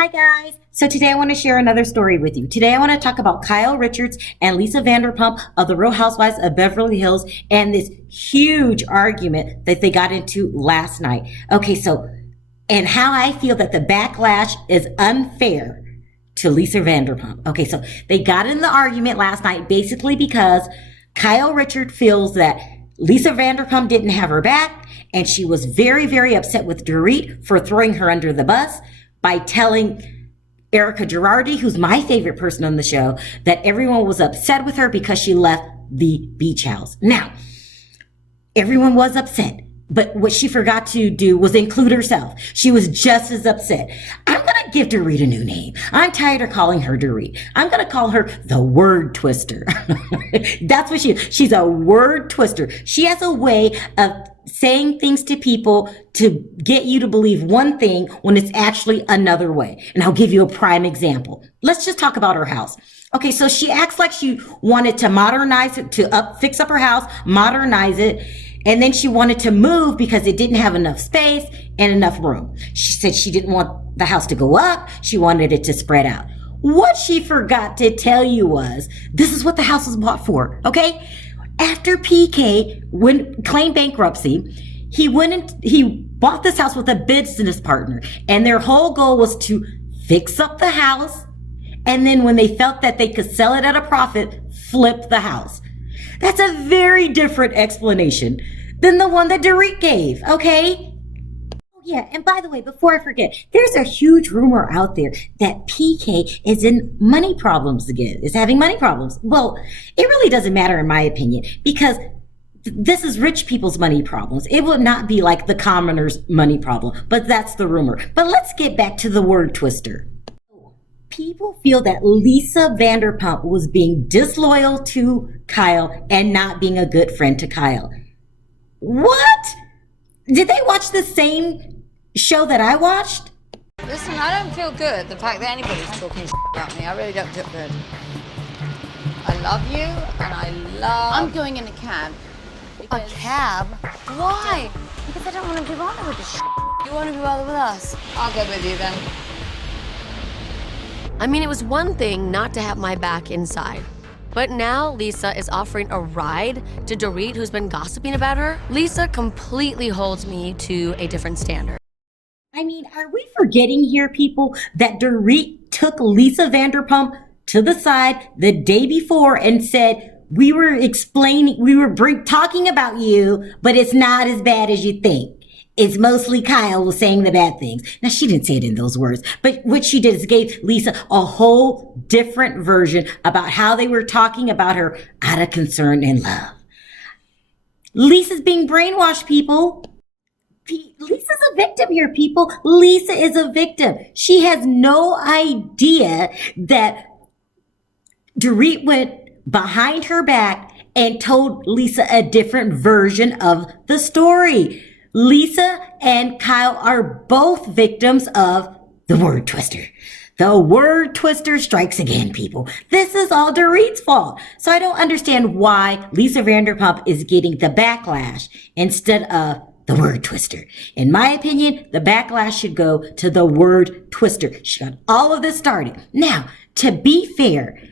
Hi guys. So today I want to share another story with you. Today I want to talk about Kyle Richards and Lisa Vanderpump of the Real Housewives of Beverly Hills and this huge argument that they got into last night. And how I feel that the backlash is unfair to Lisa Vanderpump. So they got in the argument last night basically because Kyle Richards feels that Lisa Vanderpump didn't have her back, and she was very, very upset with Dorit for throwing her under the bus by telling Erica Girardi, who's my favorite person on the show, that everyone was upset with her because she left the beach house. Now, everyone was upset, but what she forgot to do was include herself. She was just as upset. I'm going to give Dorit a new name. I'm tired of calling her Dorit. I'm going to call her the word twister. That's what she is. She's a word twister. She has a way of saying things to people to get you to believe one thing when it's actually another way. And I'll give you a prime example. Let's just talk about her house. So she acts like she wanted to modernize it, fix up her house, modernize it. And then she wanted to move because it didn't have enough space and enough room. She said she didn't want the house to go up. She wanted it to spread out. What she forgot to tell you was, this is what the house was bought for, okay? After PK claimed bankruptcy, he bought this house with a business partner, and their whole goal was to fix up the house, and then when they felt that they could sell it at a profit, flip the house. That's a very different explanation than the one that Dorit gave, okay? Yeah, and by the way, before I forget, there's a huge rumor out there that PK is in money problems again, is having money problems. Well, it really doesn't matter in my opinion, because this is rich people's money problems. It will not be like the commoner's money problem, but that's the rumor. But let's get back to the word twister. People feel that Lisa Vanderpump was being disloyal to Kyle and not being a good friend to Kyle. What? Did they watch the same show that I watched? Listen, I don't feel good, the fact that anybody's talking about me. I really don't feel good. I love you, and I love... I'm going in a cab. A cab? Why? Because I don't want to be bothered with this. You want to be bothered with us? I'll go with you then. I mean, it was one thing not to have my back inside. But now Lisa is offering a ride to Dorit, who's been gossiping about her. Lisa completely holds me to a different standard. I mean, are we forgetting here, people, that Dorit took Lisa Vanderpump to the side the day before and said, we were talking about you, but it's not as bad as you think. It's mostly Kyle was saying the bad things. Now, she didn't say it in those words, but what she did is gave Lisa a whole different version about how they were talking about her out of concern and love. Lisa's being brainwashed, people. Lisa's a victim here, people. Lisa is a victim. She has no idea that Dorit went behind her back and told Lisa a different version of the story. Lisa and Kyle are both victims of the word twister. The word twister strikes again, people. This is all Dorit's fault. So I don't understand why Lisa Vanderpump is getting the backlash instead of the word twister. In my opinion, the backlash should go to the word twister. She got all of this started. Now, to be fair,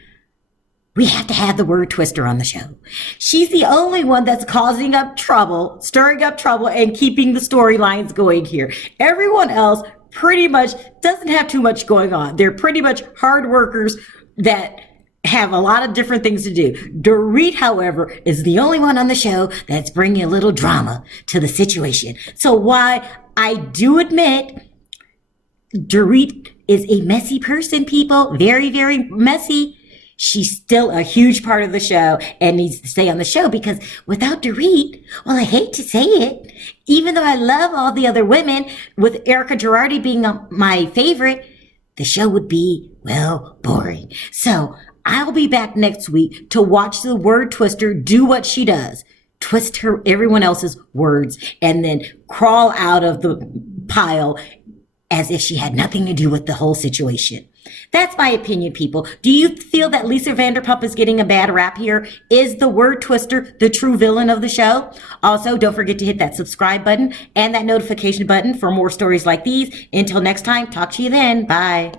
we have to have the word twister on the show. She's the only one that's causing up trouble, stirring up trouble, and keeping the storylines going here. Everyone else pretty much doesn't have too much going on. They're pretty much hard workers that have a lot of different things to do. Dorit, however, is the only one on the show that's bringing a little drama to the situation. So while I do admit Dorit is a messy person, people, very, very messy, she's still a huge part of the show and needs to stay on the show, because without Dorit, well, I hate to say it, even though I love all the other women, with Erica Girardi being my favorite, the show would be, well, boring. So I'll be back next week to watch the word twister do what she does. Twist everyone else's words and then crawl out of the pile as if she had nothing to do with the whole situation. That's my opinion, people. Do you feel that Lisa Vanderpump is getting a bad rap here? Is the word twister the true villain of the show? Also, don't forget to hit that subscribe button and that notification button for more stories like these. Until next time, talk to you then. Bye.